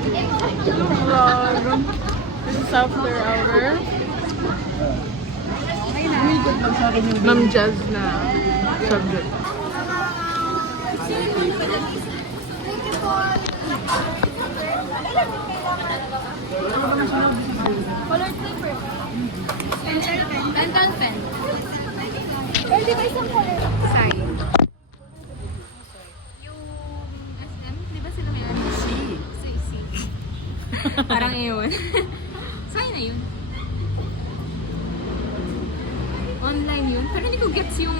Vlog. This is after hour. Ma'am Jazz na subject. Colored paper. Pen. Pen. Pwede ba isang color? Sign. Yung SM, di ba sila ngayon? C. Parang yun. Sign na yun. Online yun. Pero hindi ko gets yung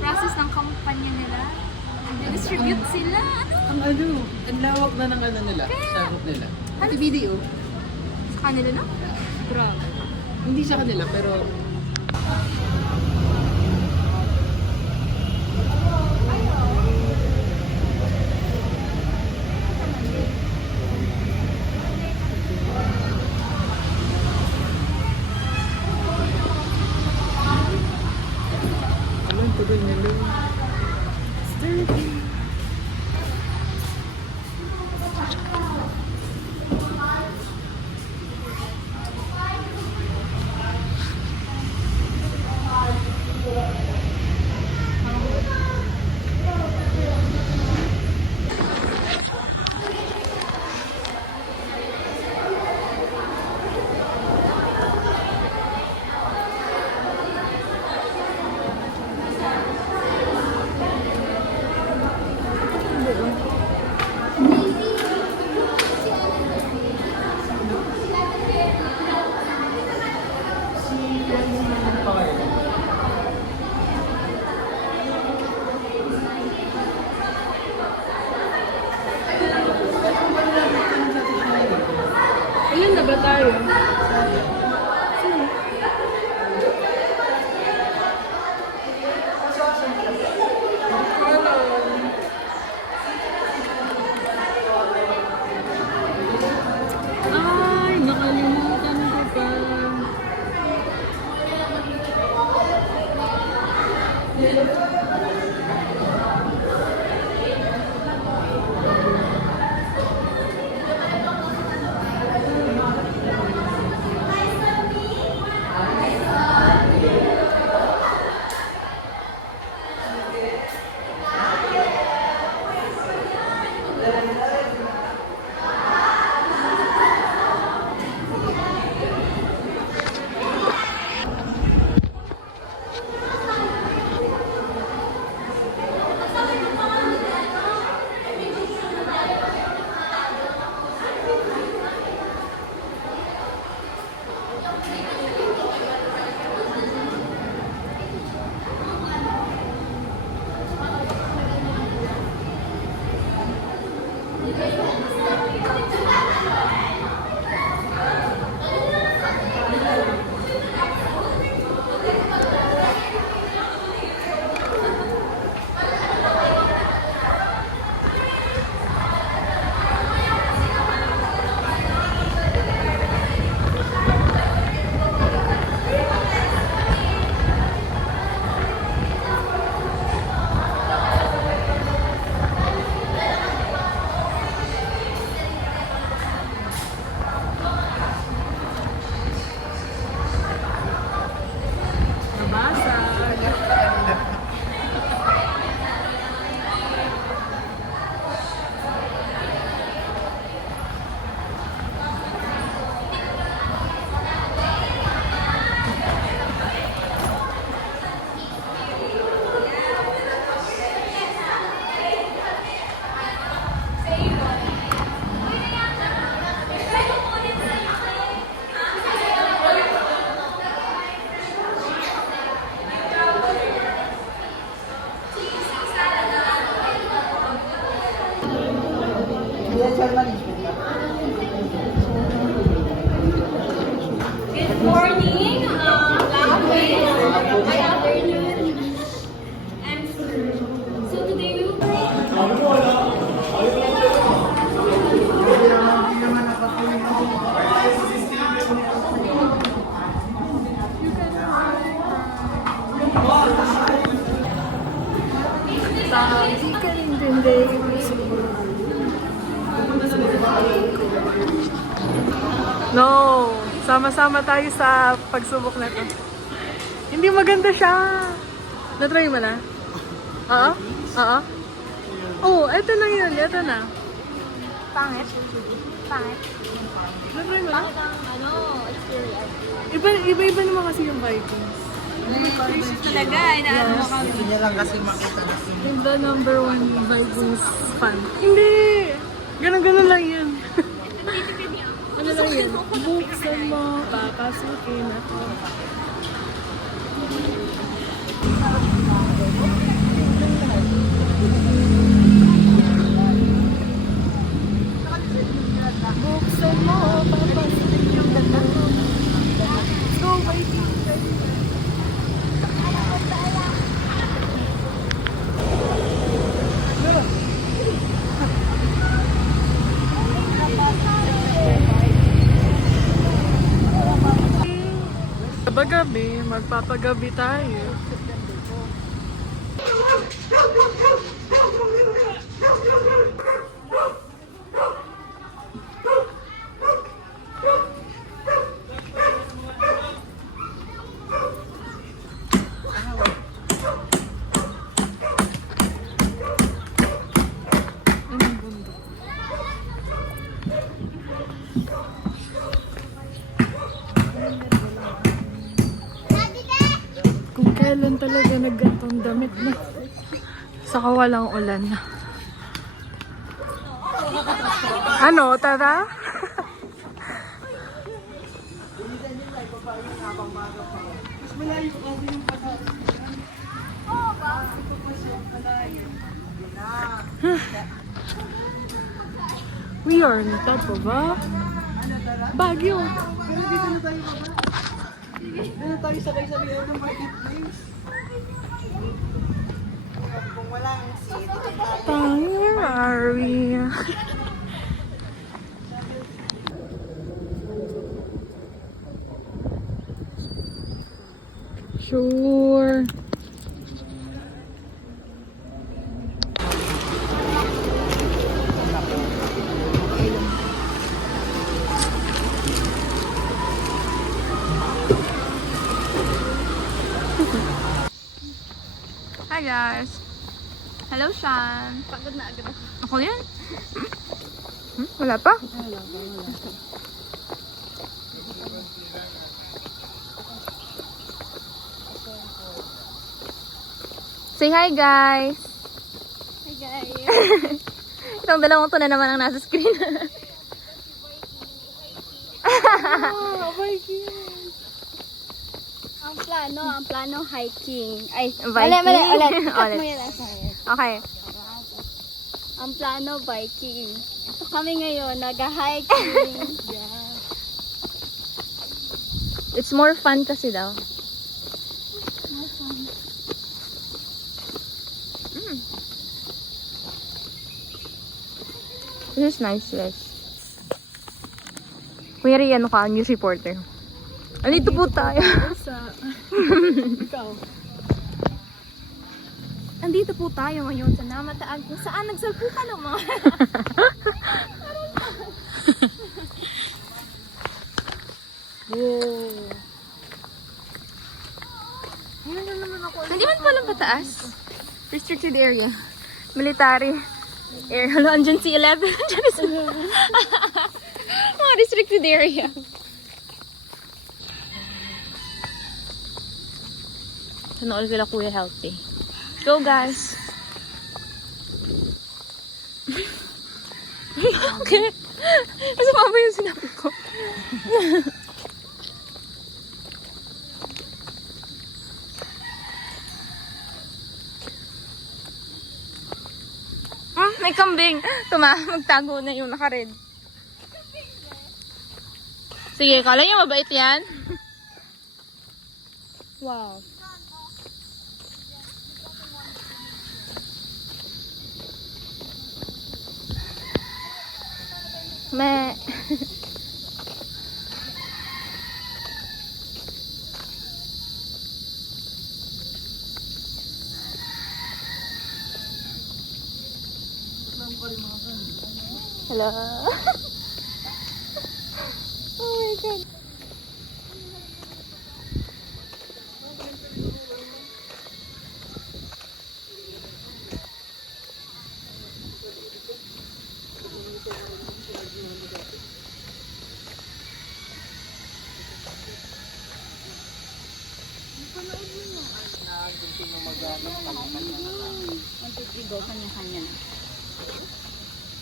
process ng kampanya nila. Nag-distribute sila. Ang ang lawak na ng nila, sagot nila. Pati video. Sa kanila, no? Grabe. Hindi sa kanila, pero Alam, tuloy nila. Ilan na ba tayo? Ay, nakalimutan ko pa. Good morning, good afternoon, and so today we will Hindi ka intindi. No! Sama-sama tayo sa pagsubok na to. Hindi maganda siya. Na-try mo na? Oo? Oo? Oh, eto na yun. Eto na. Pangit. Pangit. Na-try mo na? Pangit ang experience. Iba-iba naman kasi yung Vikings. Talaga, inaano mo kami. Gusto niya lang kasi makita na I'm the number 1 Vikings fan. Hindi! Ganun-ganun lang yun. Ano lang yun? Buksan mo, papasukin ako. Buksan mo, papasukin yung ganda mo. Go, Vikings! Gabi, magpapagabi tayo. Kung kailan talaga naggantong damit na. Saka walang ulan. Ano, tara? We are on top of a Baguio. Ano tayo sabay-sabay ng marketplace? Kung walang seat, dito tayo. Where are we? Sure. Hi guys. Hello, Sean. Pagod na agad ako. Ako yan? Wala pa? Say hi, guys. Hi guys. Itong dalawang to na naman ang nasa screen. Ang plano hiking. Ay, Viking? mali, ulit. Ulit. Cut mo yan. Okay. Ang plano Viking. Ito kami ngayon, nag-hiking. It's more fun kasi daw. This is nice, yes. Kuya Rian, ano ka? News reporter. Andito po tayo. Ikaw. Andito po tayo ngayon sa Namataan kung saan nagsalpukan ng mga... Hindi man palang pataas. Restricted area. Military. Air. Hello, andyan si 11. Mga restricted area. Sana all sila kuya healthy. Go guys! Okay. Kasi pa ba yung sinabi ko? May kambing. Tuma, magtago na yung naka-red. Sige, kala niyo mabait yan? Wow. Meh. Hello. Oh my God.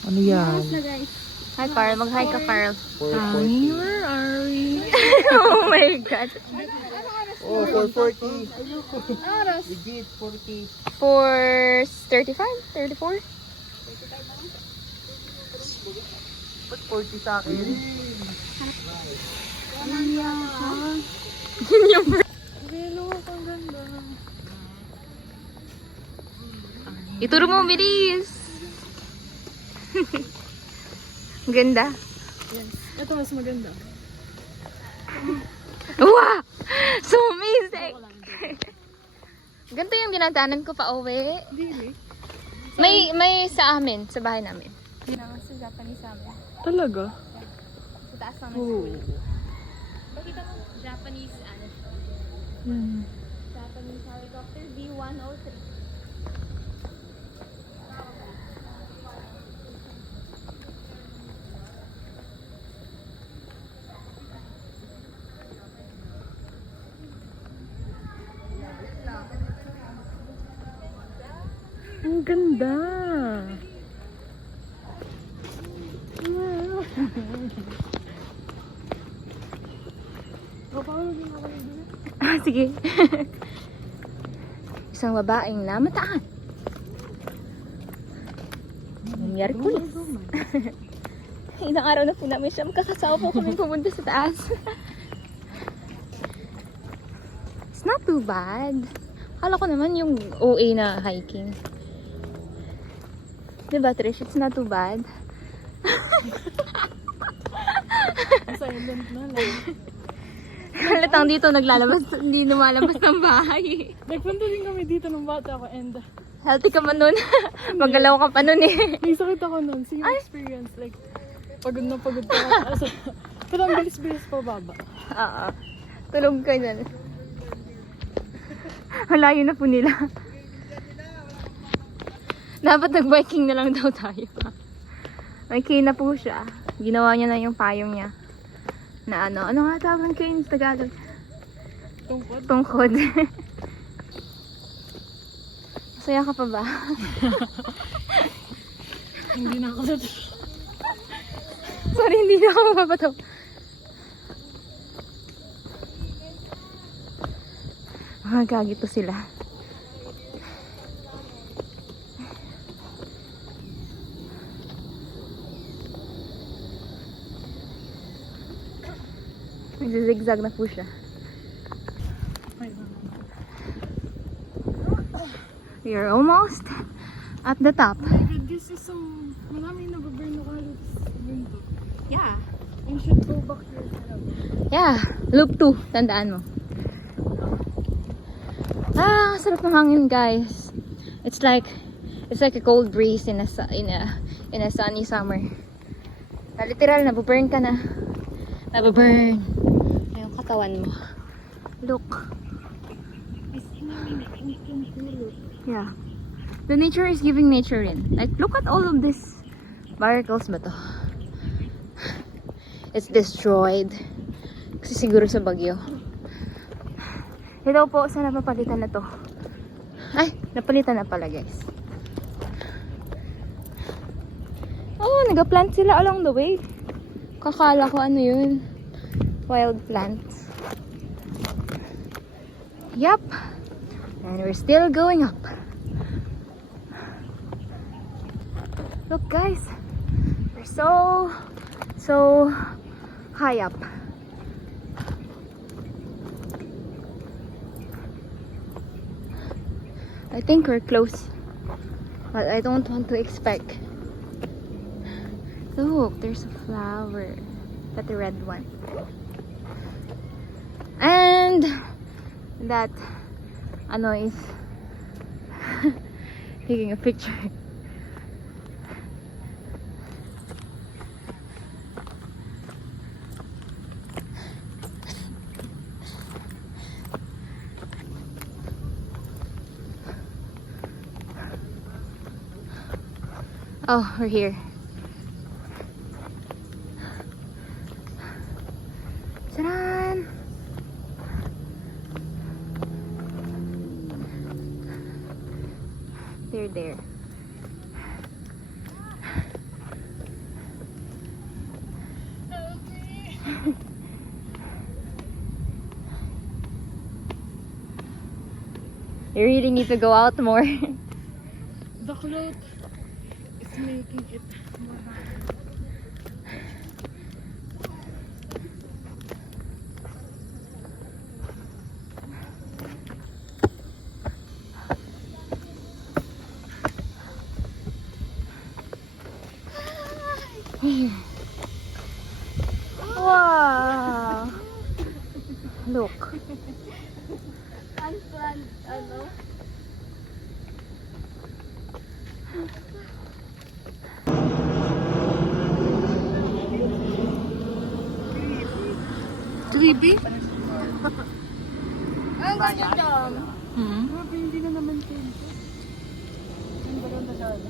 Ano yan? Hi, Carl. Mag-hi ka, Carl. Honey, where are we? Oh my God. Oh, 440. Legit, 40. 4:35? 34? Ba't 40 sa akin? Hello, ang ganda. Ituro mo, bilis. Ganda. Yes. Ito mas maganda. Wow! So amazing! Ganito yung dinadaanan ko pa uwi. Really? May sa amin, sa bahay namin. Sa Japanese amin. Talaga? Sa taas ng Oh. school. Bakita mo, Japanese, ano, Hmm. Japanese helicopter B-103. Ang ganda. Sige. Isang babaeng namataan. Miyerkules. Ilang araw na po namin siya magkakasama po kami pumunta sa taas. It's not too bad. Akala ko naman yung OA na hiking. Diba, Trish? It's not too bad. Silent na lang. Halatang dito naglalabas, hindi lumalabas ng bahay. Nagpunta din kami dito nung bata ako and Healthy ka man nun. Magalaw ka pa nun eh. may sakit ako nun. Same experience. Like, pagod na pagod ka. Pero ang bilis-bilis pa baba. Oo. Tulog ka dyan. Halayo na po nila. Dapat nag-biking na lang daw tayo. Okay na po siya. Ginawa niya na yung payong niya. Na ano nga tawag ng cane sa Tagalog? Tungkod. Tungkod. Masaya ka pa ba? Hindi na ako sa Sorry, hindi na ako mapapato. Gagito sila. Nagzizigzag na po siya. We are almost at the top. Oh my God, this is some... Maraming nababurn na kalos. Window. Yeah. We should go back here. Yeah. Loop 2. Tandaan mo. Sarap ng hangin, guys. It's like a cold breeze in a sunny summer. Literal, nabuburn ka na. Nabuburn yung katawan mo. Look. Yeah. The nature is giving nature in. Like, look at all of this. Barnacles ba to? It's destroyed. Kasi siguro sa bagyo. Hello po, sana mapalitan na to. Ay, napalitan na pala, guys. Oh, nag-plant sila along the way. Kakala ko ano yun. Wild plants. Yup. And we're still going up. Look, guys. We're so high up. I think we're close. But I don't want to expect. Look, there's a flower. But the red one. And that is taking a picture. Oh, we're here. Taran! They're there. You really need to go out more. The cloth is making it more hard. Wow! Look. Creepy? Ang ganda. Hmm? Hindi na naman pinto. Ang gano'n na sana.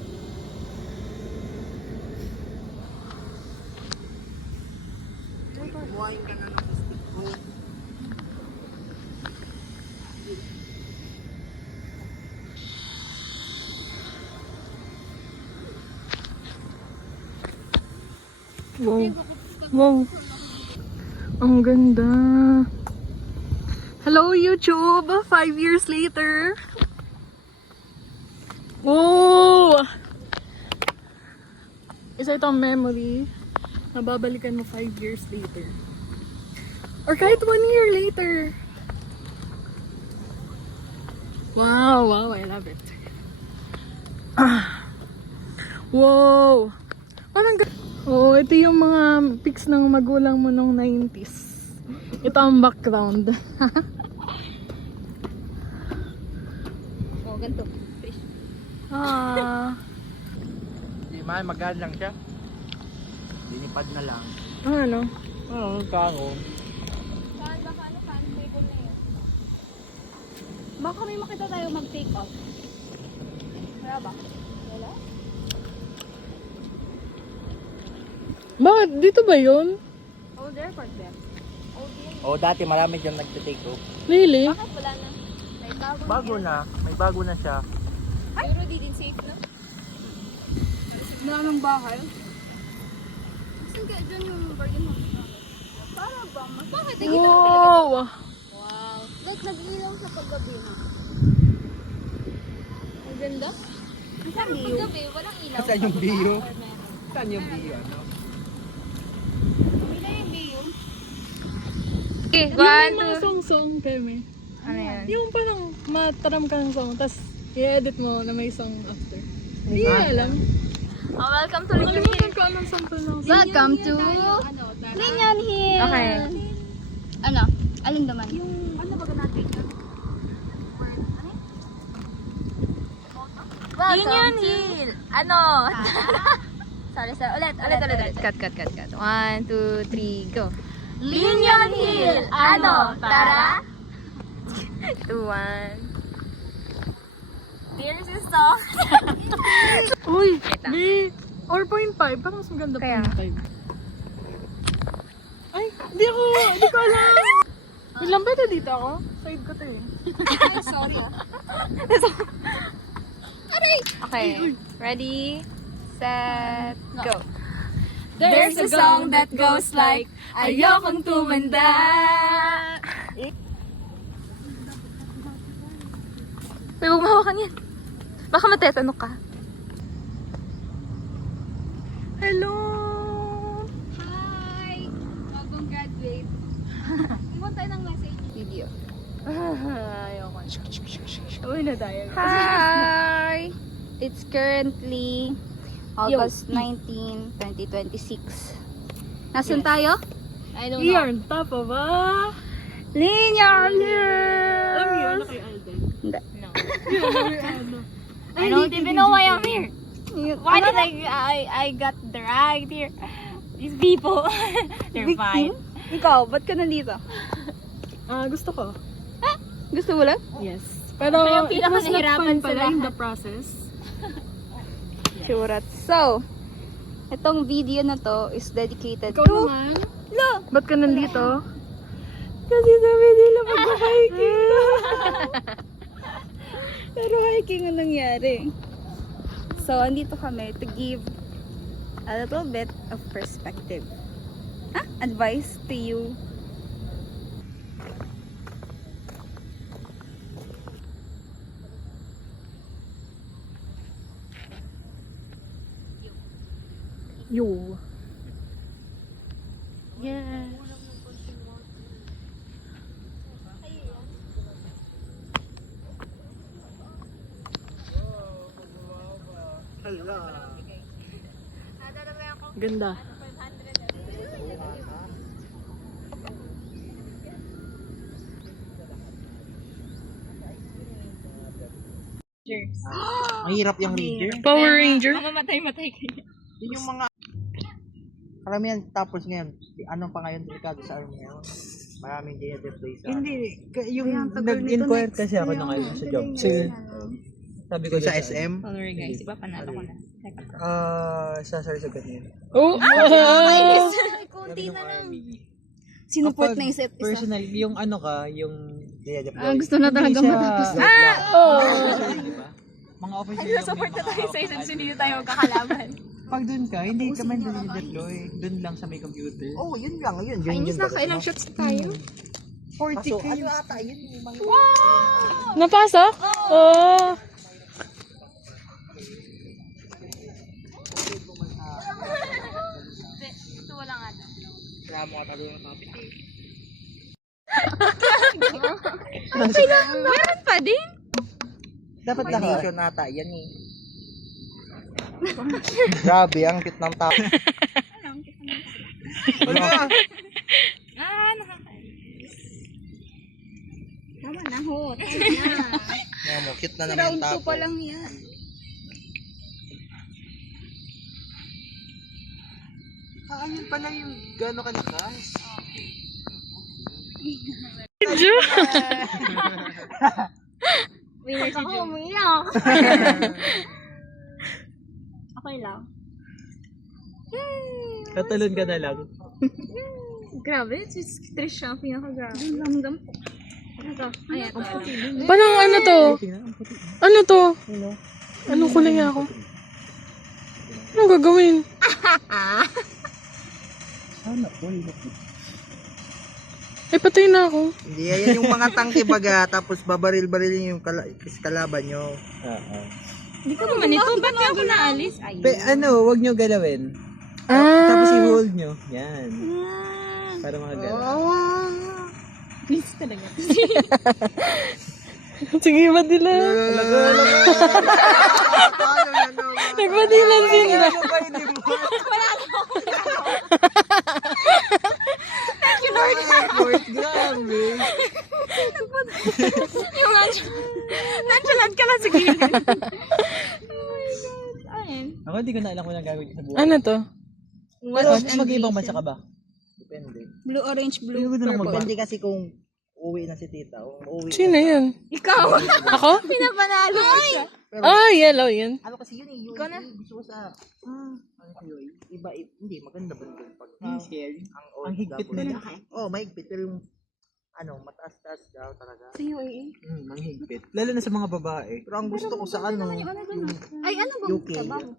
Buhayin ka na ng basketball. Wow. Wow. Ang ganda. Hello, YouTube! 5 years later. Oh! Isa itong memory na babalikan mo 5 years later. Or kahit 1 year later. Wow, wow, I love it. Wow! Parang oh, ito yung mga pics ng magulang mo nung 90s. Ito ang background. Oh, ganito. Fish. Ah, Hindi man, magaan lang siya. Linipad na lang. ano? Oo, kango. Baka may makita tayo mag-take off. Wala ba? Wala? Bakit? Dito ba yun? Old airport there. Old yun. Oo, dati marami dyan nagtitake off. Really? Bakit wala na? May bago. Bago na. May bago na siya. Pero di din safe na. Wala ng bahay? Saan kaya dyan yung bargain house? Para ba? Bakit? Wow! Wow. Like, nag-ilaw sa paggabi na. Ang ganda. Saan paggabi? Walang ilaw. Saan yung view? Or meron? Saan yung view? Ano? Wala yung view. Okay, Yung may mga song-song, Peme. Ano yan? Yung parang mataram ka ng song, tapos i-edit mo na may song after. Hindi ko alam. Oh, welcome to Nakalimutan ko anong sample ng song. Welcome to Linyon Hill. Okay. Ano? Alin naman? Yung ano ba natin? Linyon Hill. Ano? sorry. Ulit. Cut. 1, 2, 3, go. Linyon Hill. Ano? Tara. 2, 1. There's a song. Uy! Wait lang. Di! Or 0.5. Parang mas maganda Kaya. 0.5. Ay! Hindi ko alam! Ilang ba ito dito ako? Side ko to eh. Ay, sorry Aray! Okay. Ready? Set, go. There's a song that goes like, ayokong tumanda. May huwag mahawakan yan. Baka matetanong ka. Hello! Hi! Bagong graduate. Iwan tayo ng message. Video. Ayoko. Uy na tayo. Hi! It's currently August 19, 2026. Nasaan tayo? I don't Here on top of Linyon Alam niyo, ano Hills! kay Alden? Hindi. Ano? I don't even know why I'm here. Why did I got dragged here? These people, they're fine. Ikaw, ba't ka nandito? Gusto ko. Gusto mo lang? Yes. Pero Siya yung it was not pinakanahirapan fun sa pala in lahat. the process. itsura. So, itong video na to is dedicated Ikaw to... naman? Lo! Ba't ka nandito? Kasi sabi nila mag-hiking na. Pero hiking ang nangyari. So, andito kami to give a little bit of perspective. Advice to you. Yo. Yes. Ganda. Mahirap yung leader. Power Ranger? Mamamatay-matay kayo. Yun yung mga... Karamihan tapos ngayon, ano pa ngayon delikado sa army ngayon? Maraming deploy sa... Hindi, yung nag-inquire kasi ako nung ngayon sa job. Sige. Sabi ko Sa dun SM? Follower guys, iba panalo ko na. sa Sarsagat niya. Oh! Konti na lang. Sinuport na isa't isa. Personally, yung ano ka, yung Gusto na talaga matapos. Oh! di ba? Mga officer yung Support na tayo sa isa't hindi tayo magkakalaban. Pag dun ka, hindi ka man dun deploy. Dun lang sa may computer. Oh, yun lang, yun. Yun, Inis na, kailang shots tayo? 40 Kaso, kayo. ano ata, yun yung mga... Napasok? Oh! Ito wala nga daw. Kaya mo ka talaga kapit eh. Meron pa din? Dapat May naka. nation ata, yan eh. Grabe, ang cute ng tao. Wala. Tama na ho. Yan mo, cute na naman Round yung tao. 2 pa lang yan. Ayun pala yung gano'n ka lakas. Winner si Jun. Umiyak. Okay lang. Katalon ka na lang. Grabe, stress siya. Pinaka-grabe. Ramdam ko. Ito. Ayan. Parang ano to? Ano to? Anong kulay ako? Anong gagawin? Sana all. Eh, patay na ako. Hindi, yan yung mga tangke baga, tapos babaril-barilin yung kalaban nyo. Hindi ko naman ito. Ba't nga ako naalis? Ayun. Ano, wag nyo galawin. Ah! Tapos i-hold nyo. Yan. Para makagalaw. Please talaga. Sige, madilan. Nagmadilan din na. Yung nonchalant ka lang sa gilid. Oh my God. Ayun. Ako hindi ko na alam kung anong gagawin ko sa buhay. Ano to? Mag-ibang bansa ka ba? Depende. Blue, orange, blue, Ayoko na lang purple. Depende kasi kung uwi na si tita. Kung uwi Sino yan? Ikaw. Ako? Pinapanalo ko siya. Ah, yellow yun. Ano kasi yun eh, yung Ikaw na. gusto ko sa... ano ko yun? Iba, hindi, maganda ba yun? Pag Scary. ang Ang higpit OFW. nila. Oh, mahigpit. Pero yung, mataas-taas daw talaga. Sa UAE. Ang higpit. Lalo na sa mga babae. Pero ang gusto ko sa ano, Ay, ano ba? UK. Trabaho?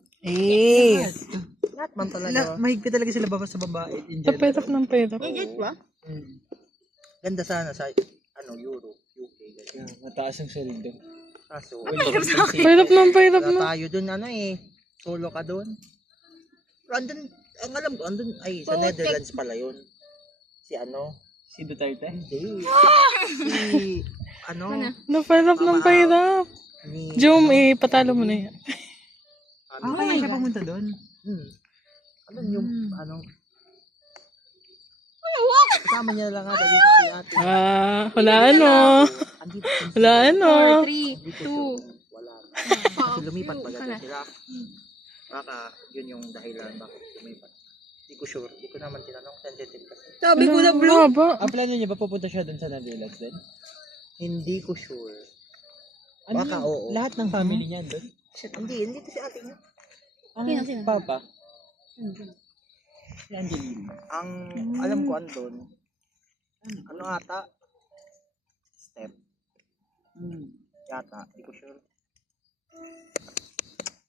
Lahat man talaga. Mahigpit talaga sila baba sa babae. In general. Tapetap ng petap. ba? Ganda sana sa, Euro, UK. Yeah, mataas ang sweldo. Kaso, Petap ng petap wala na. tayo dun, solo ka dun. Pero andun, ang alam ko, andun, sa Netherlands pala yun. Si Duterte? Hindi. Napetap ng petap. Ni, Jom, patalo mo na yan. Kaya siya pumunta doon. Andun yung, kasama niya lang ata dito si ate. Hulaan mo. Andito, Hulaan mo. 3, 2. wala. Kasi lumipat pa ganda sila. Baka yun yung dahilan bakit lumipat. Hindi ko sure. Hindi ko naman tinanong. Sensitive kasi. Sabi ko na blue. Ano ba? Ang plano niya ba pupunta siya doon sa Netherlands din? Hindi ko sure. Ano Baka yun? oo. Lahat ng family niya doon? Hindi. Hindi kasi ate niya. Sino? Papa. Si Angelina. Ang alam ko andun, ano ata? Step. Yata, hindi ko sure.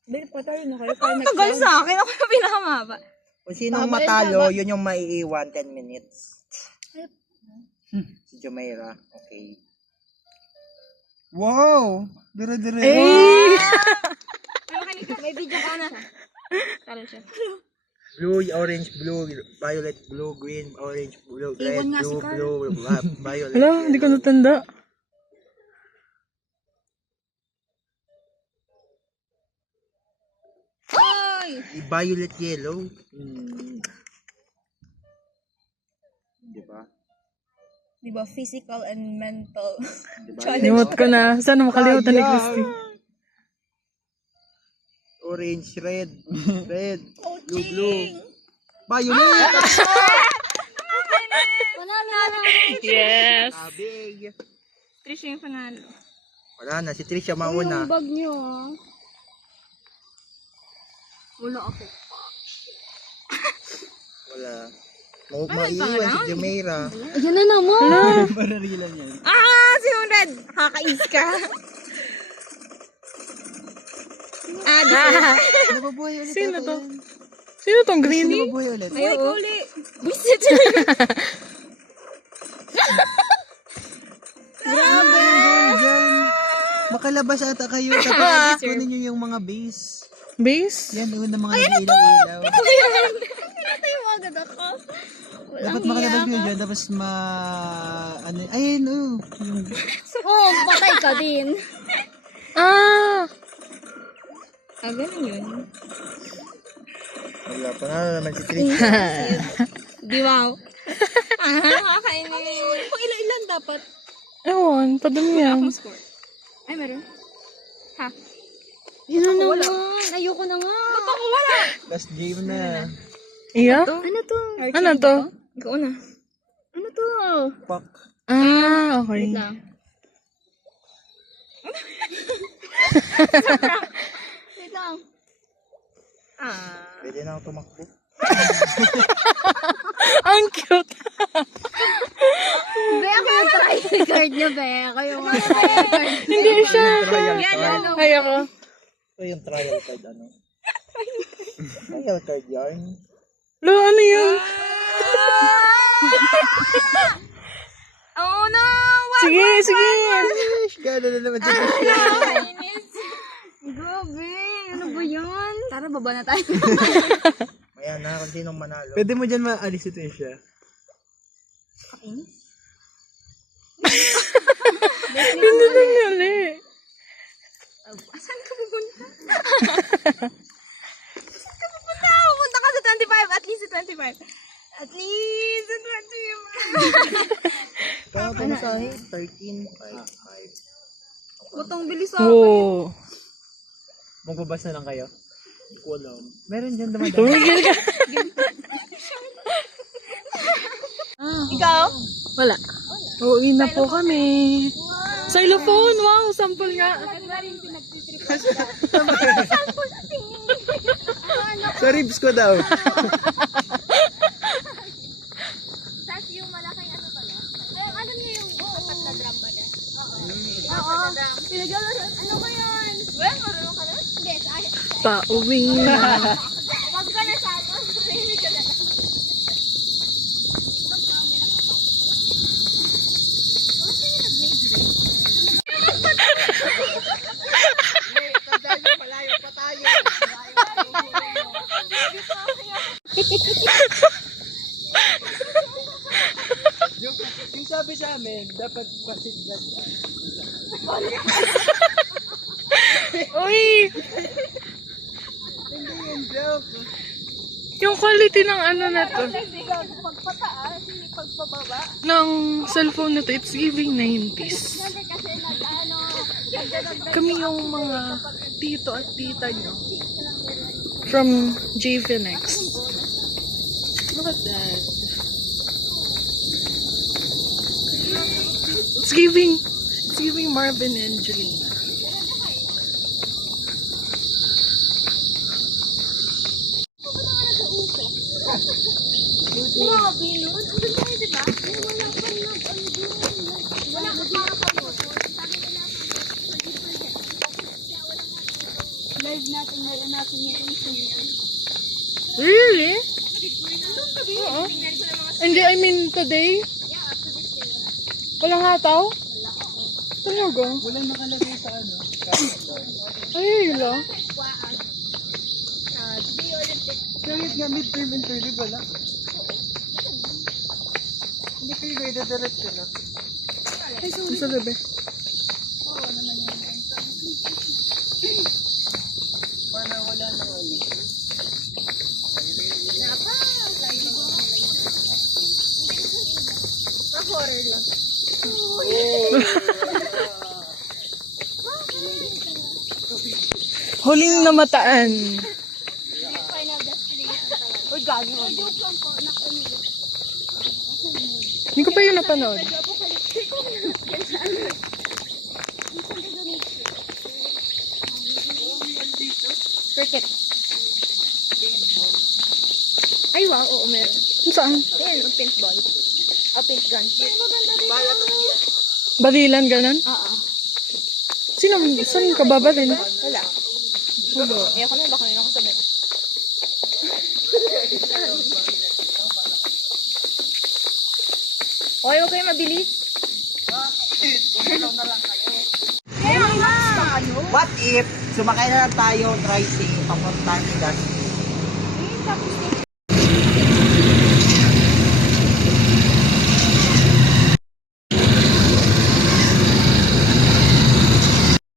Tagal sa akin. Ako yung pinakamaba. Kung sinong matalo, yun yung maiiwan 10 minutes. Si Jumeirah, okay. Wow! Dire-dire. May video ka na. Tara siya. Blue, orange, blue, violet, blue, green, orange, blue, red, blue, violet. Wala, hindi ko natanda. Violet, yellow. Diba? Diba, physical and mental. Diba? Nimot ko na. Sana makalimutan ni Christy. Orange, red, red, blue, blue. Violet! Panalo. Yes! Abig. Trisha yung panalo. Wala na, si Trisha mauna. Bag niyo, ah. Wala ako. Wala. Maiiwan si Jumeirah. Ayan na naman. Bararilan yan. Si Red. Kakais ka. Nababuhay ulit. Sino to? Sino tong green? Nababuhay ulit. Ayaw uli. Bisit. Grabe! Makalabas ata kayo. Tapos kunin nyo yung mga base. Base? Yan, yung mga ilaw-ilaw. Pinatay mo agad ako. Dapat makalabas kayo dyan. Tapos ano, ayun, yung Patay ka din. Ganun yun. Wala, panalo naman si Trisha. Di wow. Nakakainin. Kung ilan dapat? Ewan, padami yan. Score. Ay, meron. Ha? Yun na naman. Ayoko na nga. Ba't ako wala? last game na. Iya? Ano to? Ano to? Ikaw na. Ano to? Pak. Okay. Wait lang. Wait lang. Pwede na ako tumakbo. Ang cute. Be, ako yung try card niya, be. Ako yung try card. Hindi siya. Trial card. Ay, ako. Ito yung trial card, ano? Trial card yarn. Lo, ano yun? Oh no! Sige, sige. Gano'n na naman si Kainis. Grabe. Ano ba yan? Tara, baba na tayo. Maya na, kung sinong manalo. Pwede mo dyan maalis si Trisha. Kainis? Hindi lang yun eh. Saan ka pupunta? Pupunta ka sa 25. At least sa 25. At least sa 25. Kaya pa sa akin, 13, 5, 5. Butong bilis ako. Oo. Magbabas na lang kayo? Hindi ko alam. Meron dyan dumadaan. Tumigil ka. Ikaw? Wala. Uuwi na po kami. Xylophone, wow, sample nga. Sa ribs ko daw. Tapos yung malaking ano pala. Alam niyo yung sapat na drum ba yan? Oo. Pinaglalaro. Ano ba yan? Well, marunong ka na? Yes. Pauwi na. Wag ka na sa ano. Mahilig ka na. Yung sabi sa amin, dapat pasiglas. Uy! Hindi yun, joke. Yung quality ng ano na to, Pagpataas, hindi pagpababa. ng cellphone na to, it's giving 90s. Kasi nag-ano, Kami yung mga tito at tita nyo from JVNX. Look at that. It's giving Marvin and Julina. Grabe nun. Ang ganda yun, diba? Wala pa wala ka para pa mo. Live natin, meron natin yung yan. Really? Oo. Hindi, I mean today? Walang hataw? Talaga? Walang nakalagay sa ano. Ay, lang. Kahit nga midterm interview wala. Hindi kayo i-direct ka na. Sa gabi. Para wala na ano. Horror lang. Huling namataan. Final destination talaga. Uy, gagi mo. Joke lang po. Hindi ko pa yun napanood. Cricket. Ay, wow. Oo, meron. Saan? Ayan, ang paintball. A paint gun. Barilan, ganun? Oo. Saan ka babalin? Wala. Ayoko na, baka nila ako sabi. Okay, huwag kayo mabilis. What if, sumakay na lang tayo, try si papunta ni Dusty. Tapos